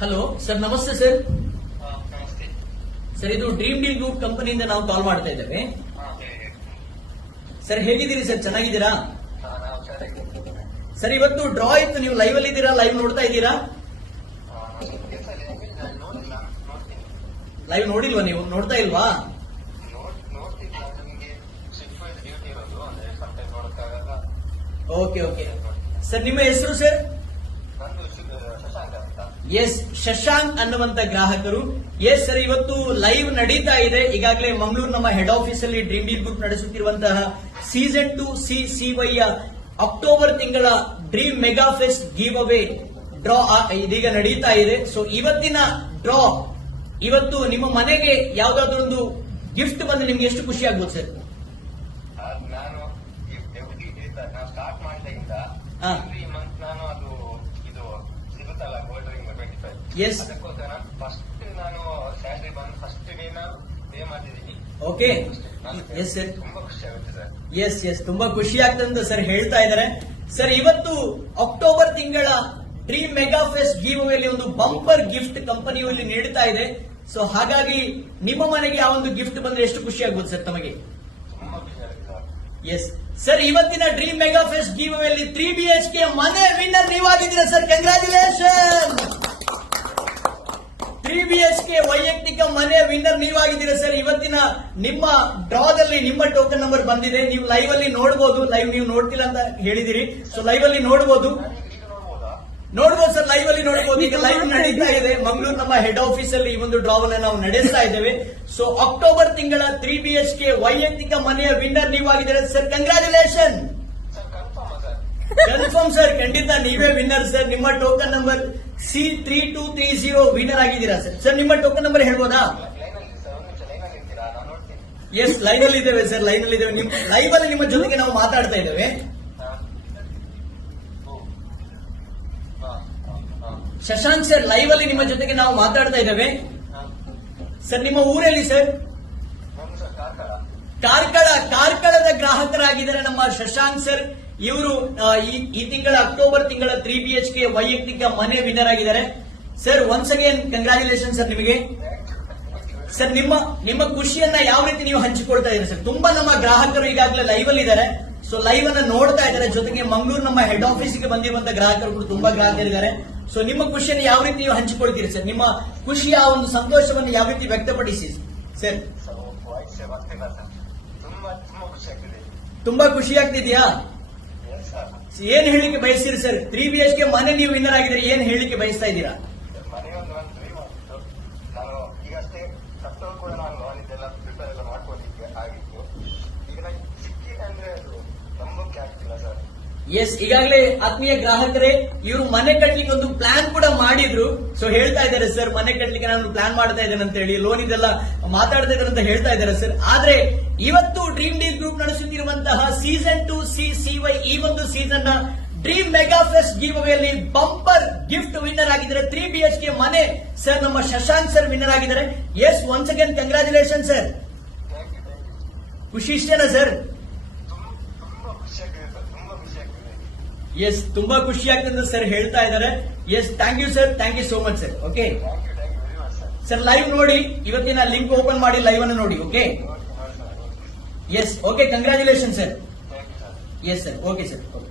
Hello sir namaste sir sir ಇದು dream deal group ಕಂಪನಿಯಿಂದ ನಾವು ಕಾಲ್ ಮಾಡ್ತಾ ಇದ್ದೇವೆ. ಸರ್ ಹೇಗಿದ್ದೀರಿ ಸರ್ ಚೆನ್ನಾಗಿದ್ದೀರಾ. ಸರ್ ಇವತ್ತು ಡ್ರಾ ಇತ್ತು. ನೀವು ಲೈವ್ ಅಲ್ಲಿ ಇದ್ದೀರಾ? ಲೈವ್ ನೋಡ್ತಾ ಇದ್ದೀರಾ? ಲೈವ್ ನೋಡಿಲ್ವಾ ನೀವು? ನೋಡ್ತಾ ಇಲ್ವಾ? ಓಕೆ ಓಕೆ ಸರ್ ನಿಮ್ಮ ಹೆಸರು ಸರ್ ಎಸ್ ಶಶಾಂಕ್ ಅನ್ನುವಂತ ಗ್ರಾಹಕರು ಎಸ್ ಸರ್ ಇವತ್ತು ಲೈವ್ ನಡೀತಾ ಇದೆ. ಈಗಾಗಲೇ ಮಂಗಳೂರು ನಮ್ಮ ಹೆಡ್ ಆಫೀಸ್ ಅಲ್ಲಿ dream deal group ನಡೆಸುತ್ತಿರುವಂತಹ season two C C Y October ತಿಂಗಳ dream mega fest give away draw ಇದೀಗ ನಡೀತಾ ಇದೆ. ಸೊ ಇವತ್ತಿನ ಡ್ರಾ ಇವತ್ತು ನಿಮ್ಮ ಮನೆಗೆ ಯಾವ್ದಾದ್ರು ಒಂದು ಗಿಫ್ಟ್ ಬಂದು ನಿಮ್ಗೆ ಎಷ್ಟು ಖುಷಿ ಆಗ್ಬೋದು ಸರ್? ನಾನು ಸ್ಟಾರ್ಟ್ ಅದಕ್ಕೋಸ್ಕರ ನಾನು ಫಸ್ಟ್ ನಾನು ಸ್ಯಾಲ್ರಿ ಬಂದು ಫಸ್ಟ್ಗೆ ನಾನು ಪೇ ಮಾಡಿದ್ದೀನಿ ಓಕೆ ಎಸ್ ಸರ್ ತುಂಬಾ ಖುಷಿ ಆಗುತ್ತೆ ಸರ್ ಎಸ್ ಎಸ್ ತುಂಬಾ ಖುಷಿ ಆಗ್ತದೆ ಸರ್ ಹೇಳ್ತಾ ಇದ್ದಾರೆ ಸರ್ ಇವತ್ತು ಅಕ್ಟೋಬರ್ ತಿಂಗಳ ಡ್ರೀಮ್ ಮೆಗಾ ಫೆಸ್ಟ್ ಗೀವ್ ಅಲ್ಲಿ ಒಂದು ಬಂಪರ್ ಗಿಫ್ಟ್ ಕಂಪನಿಯು ಇಲ್ಲಿ ನೀಡ್ತಾ ಇದೆ. ಸೊ ಹಾಗಾಗಿ ನಿಮ್ಮ ಮನೆಗೆ ಆ ಒಂದು ಗಿಫ್ಟ್ ಬಂದ್ರೆ ಎಷ್ಟು ಖುಷಿ ಆಗ್ಬೋದು ಸರ್ ತಮಗೆ? ತುಂಬಾ ಖುಷಿ ಆಗುತ್ತೆ ಸರ್ ಎಸ್ ಸರ್ ಇವತ್ತಿನ ಡ್ರೀಮ್ ಮೆಗಾ ಫೆಸ್ಟ್ ಗೀವ್ ಅಲ್ಲಿ ತ್ರೀ ಬಿ ಎಚ್ ಕೆ ಮನೆ ವಿನ್ನರ್ ನೀವಾಗಿದ್ದೀರಾ ಸರ್ ಕಂಗ್ರಾಚುಲೇಷನ್ ತ್ರೀ ಬಿ ವೈಯಕ್ತಿಕ ಮನೆಯ ವಿನ್ನರ್ ನೀವಾಗಿದ್ದೀರಾ ಸರ್? ಇವತ್ತಿನ ನಿಮ್ಮ ಡ್ರಾದಲ್ಲಿ ನಿಮ್ಮ ಟೋಕನ್ ನಂಬರ್ ಬಂದಿದೆ. ನೀವು ಲೈವ್ ಅಲ್ಲಿ ನೋಡಬಹುದು ಲೈವ್ ನೀವು ನೋಡ್ತಿಲ್ಲ ಅಂತ ಹೇಳಿದಿರಿ. ಸೊ ಲೈವ್ ಅಲ್ಲಿ ನೋಡಬಹುದು ನಾನೀಗ ನೋಡಬಹುದು ಸರ್ ಲೈವ್ ಅಲ್ಲಿ ನೋಡಬಹುದು ಈಗ ಲೈವ್ ನಡೀತಾ ಇದೆ. ಮಂಗಳೂರು ನಮ್ಮ ಹೆಡ್ ಆಫೀಸ್ ಅಲ್ಲಿ ಈ ಒಂದು ಡ್ರಾವನ್ನ ನಾವು ನಡೆಸ್ತಾ ಇದ್ದೇವೆ. ಸೊ ಅಕ್ಟೋಬರ್ ತಿಂಗಳ ತ್ರೀ ಬಿ ಎಚ್ ಕೆ ವೈಯಕ್ತಿಕ ಮನೆಯ ವಿನ್ನರ್ ನೀವಾಗಿದ್ದೀರಾ ಸರ್? ಕಂಗ್ರಾಚುಲೇಷನ್ ಕನ್ಫರ್ಮ್ ಸರ್ ಖಂಡಿತ ನೀವೇ ವಿನ್ನರ್ ಸರ್ ನಿಮ್ಮ token number C three two three zero winner ಆಗಿದ್ದೀರಾ ಸರ್ ಸರ್ ನಿಮ್ಮ ಟೋಕನ್ ನಂಬರ್ ಹೇಳ್ಬೋದಾ? ಎಸ್ ಲೈನ್ ಅಲ್ಲಿ ಇದ್ದೇವೆ ಸರ್ ಲೈನ್ ಅಲ್ಲಿ ಇದ್ದೇವೆ. ನಿಮ್ ಲೈವ್ ಅಲ್ಲಿ ನಿಮ್ಮ ಜೊತೆಗೆ ನಾವು ಮಾತಾಡ್ತಾ ಇದ್ದೇವೆ. ಶಶಾಂಕ್ ಸರ್ ಲೈವ್ ಅಲ್ಲಿ ನಿಮ್ಮ ಜೊತೆಗೆ ನಾವು ಮಾತಾಡ್ತಾ ಇದ್ದೇವೆ. ಸರ್ ನಿಮ್ಮ ಊರಲ್ಲಿ ಸರ್ ಕಾರ್ಕಳ. ಕಾರ್ಕಳ ಕಾರ್ಕಳದ ಗ್ರಾಹಕರಾಗಿದ್ದಾರೆ ನಮ್ಮ ಶಶಾಂಕ್ ಸರ್ ಇವರು ಈ ತಿಂಗಳ ಅಕ್ಟೋಬರ್ ತಿಂಗಳ ತ್ರೀ ಬಿ ಎಚ್ ಕೆ ವೈಯಕ್ತಿಕ ಮನೆ ವಿನರ್ ಆಗಿದ್ದಾರೆ. Sir once again congratulation sir ನಿಮಗೆ. ಸರ್ ನಿಮ್ಮ ನಿಮ್ಮ ಖುಷಿಯನ್ನ ಯಾವ ರೀತಿ ನೀವು ಹಂಚಿಕೊಳ್ತಾ ಇದ್ದೀರಿ ಸರ್ ತುಂಬಾ ನಮ್ಮ ಗ್ರಾಹಕರು ಈಗಾಗಲೇ ಲೈವ್ ಅಲ್ಲಿ ಇದ್ದಾರೆ. ಸೊ ಲೈವ್ ಅನ್ನ ನೋಡ್ತಾ ಇದ್ದಾರೆ. ಜೊತೆಗೆ ಮಂಗಳೂರು ನಮ್ಮ ಹೆಡ್ ಆಫೀಸ್ಗೆ ಬಂದಿರುವಂತಹ ಗ್ರಾಹಕರು ಕೂಡ ತುಂಬಾ ಗ್ರಾಹಕರಿದ್ದಾರೆ. ಸೊ ನಿಮ್ಮ ಖುಷಿಯನ್ನು ಯಾವ ರೀತಿ ನೀವು ಹಂಚಿಕೊಳ್ತೀರಿ ಸರ್ ನಿಮ್ಮ ಖುಷಿಯ ಒಂದು ಸಂತೋಷವನ್ನು ಯಾವ ರೀತಿ ವ್ಯಕ್ತಪಡಿಸಿ ಸರ್ ತುಂಬಾ ತುಂಬಾ ಖುಷಿ ಆಗ್ತಿದೆ. ಆಗ್ತಿದ್ಯಾ ಎಸ್ ಸರ್ ಏನ್ ಹೇಳಿಕೆ ಬಯಸ್ತೀರಿ sir? Three B H K ಮನೆ ನೀವು ವಿನ್ನರ್ ಆಗಿದ್ರೆ ಏನ್ ಹೇಳಿಕೆ ಬಯಸ್ತಾ ಇದ್ದೀರಾ ಮನೆಯೊಂದು ಒಂದು ಡ್ರೀಮ್ ಆಗಿತ್ತು ನಾನು ಈಗಷ್ಟೇ ಸತ್ತವರು ಕೂಡ ನಾನು ನಾನಿದ್ದೆಲ್ಲ ಪ್ರಿಪೇರ್ ಎಲ್ಲ ಮಾಡ್ಕೊಳ್ಳಿಕ್ಕೆ ಆಗಿತ್ತು ಈಗ ನನಗೆ ಸಿಕ್ಕಿದೆ ಅಂದ್ರೆ ಅದು ನಂಬಕ್ಕೆ ಆಗ್ತಿಲ್ಲ ಸರ್ ಎಸ್ ಈಗಾಗಲೇ ಆತ್ಮೀಯ ಗ್ರಾಹಕರೇ ಇವರು ಮನೆ ಕಟ್ಟಲಿಕ್ಕೆ ಒಂದು ಪ್ಲಾನ್ ಕೂಡ ಮಾಡಿದ್ರು. ಸೊ ಹೇಳ್ತಾ ಇದ್ದಾರೆ ಸರ್ ಮನೆ ಕಟ್ಲಿಕ್ಕೆ ನಾನು ಪ್ಲಾನ್ ಮಾಡ್ತಾ ಇದ್ದೇನೆ ಅಂತ ಹೇಳಿ ಲೋನ್ ಇದೆಲ್ಲ ಮಾತಾಡ್ತಾ ಇದ್ದಾರೆ ಅಂತ ಹೇಳ್ತಾ ಇದ್ದಾರೆ ಸರ್ ಆದ್ರೆ ಇವತ್ತು dream deal group ನಡೆಸುತ್ತಿರುವಂತಹ season two C C Y ಈ ಒಂದು ಸೀಸನ್ನ ಡ್ರೀಮ್ ಮೆಗಾ ಫೆಸ್ಟ್ ಗಿವ್ ಅಲ್ಲಿ ಬಂಪರ್ ಗಿಫ್ಟ್ ವಿನ್ನರ್ ಆಗಿದ್ದಾರೆ. ತ್ರೀ ಬಿ ಎಚ್ ಕೆ ಮನೆ ಸರ್ ನಮ್ಮ ಶಶಾಂಕ್ ಸರ್ ವಿನ್ನರ್ ಆಗಿದ್ದಾರೆ. Yes once again congratulation sir ಖುಷಿ ಇಷ್ಟೇನಾ ಸರ್ ತುಂಬ ತುಂಬಾ ಖುಷಿ ಆಗ್ತಿದೆ ಸರ್ ತುಂಬಾ ಖುಷಿ ಆಗ್ತಿದೆ ಎಸ್ ತುಂಬಾ ಖುಷಿ ಆಗ್ತದೆ ಸರ್ ಹೇಳ್ತಾ ಇದ್ದಾರೆ. Yes thank you sir thank you so much sir okay sir live ನೋಡಿ ಇವತ್ತಿನ ಲಿಂಕ್ ಓಪನ್ ಮಾಡಿ ಲೈವ್ ಅನ್ನು ನೋಡಿ okay yes okay congratulation sir yes sir okay sir okay